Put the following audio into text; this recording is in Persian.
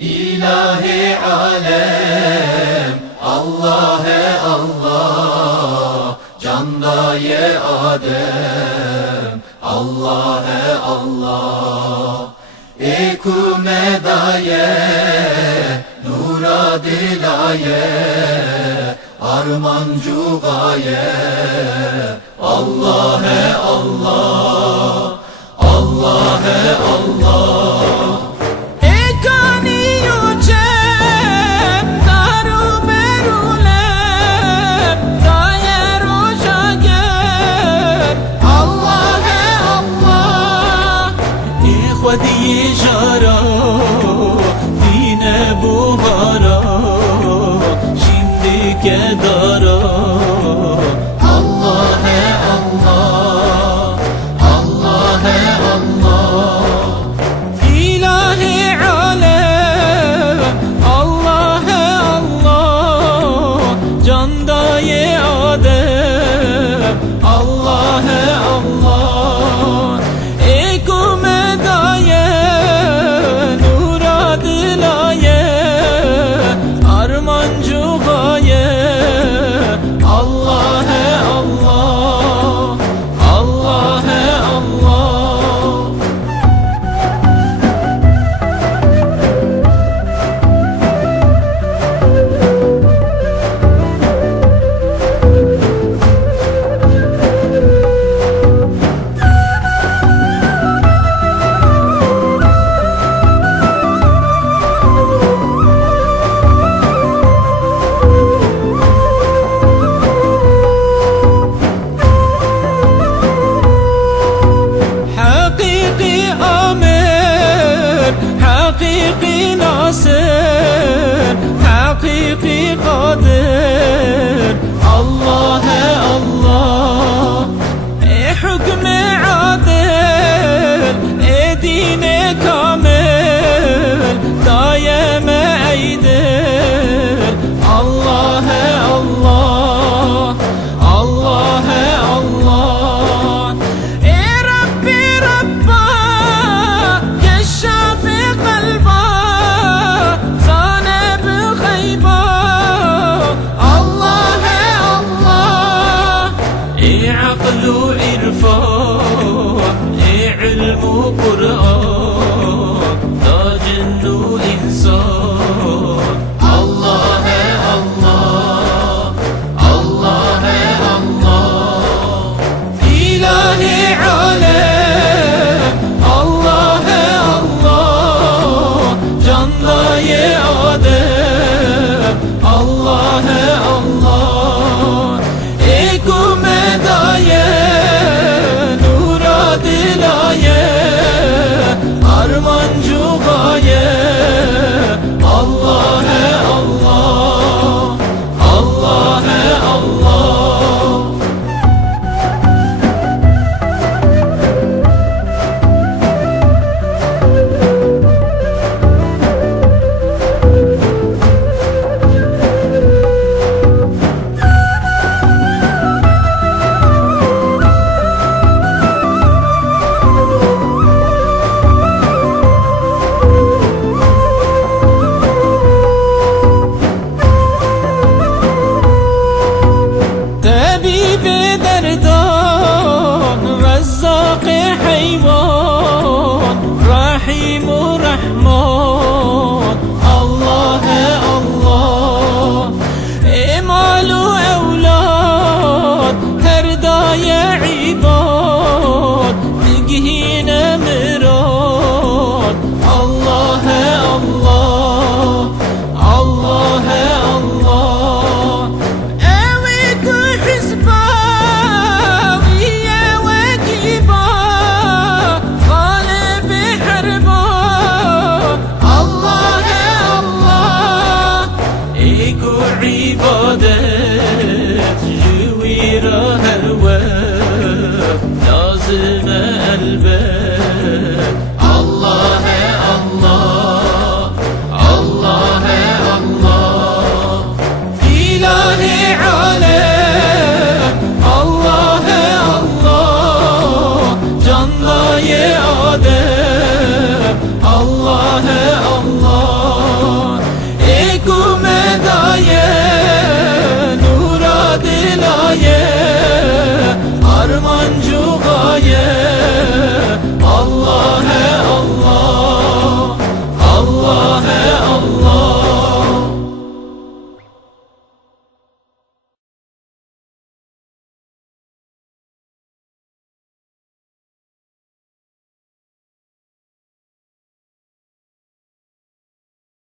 İlahi alem, Allah'e Allah, candaye Adem, Allah'e Allah. Ekumedaye, nura dilaye, armancu gaye, Allah'e Allah, Allah'e Allah. ودي جارا دين بوهارا şimdi kedara Allah Allah, Allah Allah. İlahi alem Allah Allah, candaye Adem Allah Allah. حقيقي ناصر حقيقي قادر الله الله. حكم عادل دين كامل دايم عيدل الله الله الله الله. ربي ربا كشاف قلبا صانع بخيبا الله الله. عقل وعرفان علم وقرآن تاج إنسان الله الله، الله الله. إلهي عالم الله الله، candaye